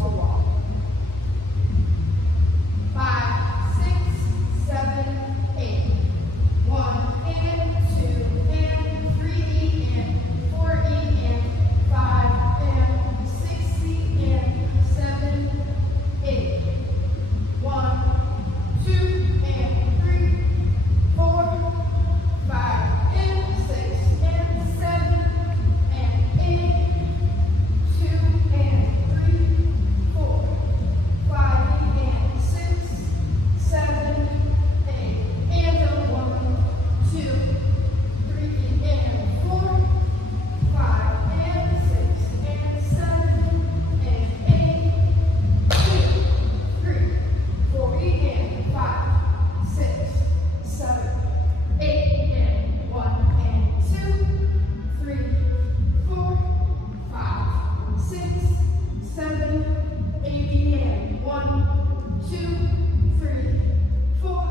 to wall. 5, 6, 7, 8. 1 and 2 and 3 and 4 and 5 and 6 and 7, 8. 1, 2 and 3, 4, 5 and 6 and 7 and 8. 2 and 3, 4, 5 and 6, 7, 8. And 1, 2, 3 and 4, 5 and 6 and 7 and 8. 2, 3, 4 and 5, 6, 7, 8 and 1 and 2, 3, 4, 5, 6, 7, 8 and 1, 2, 3, 4,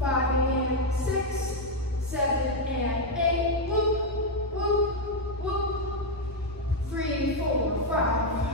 5 and 6, 7 and 8. Whoop, whoop, whoop. 3, 4, 5.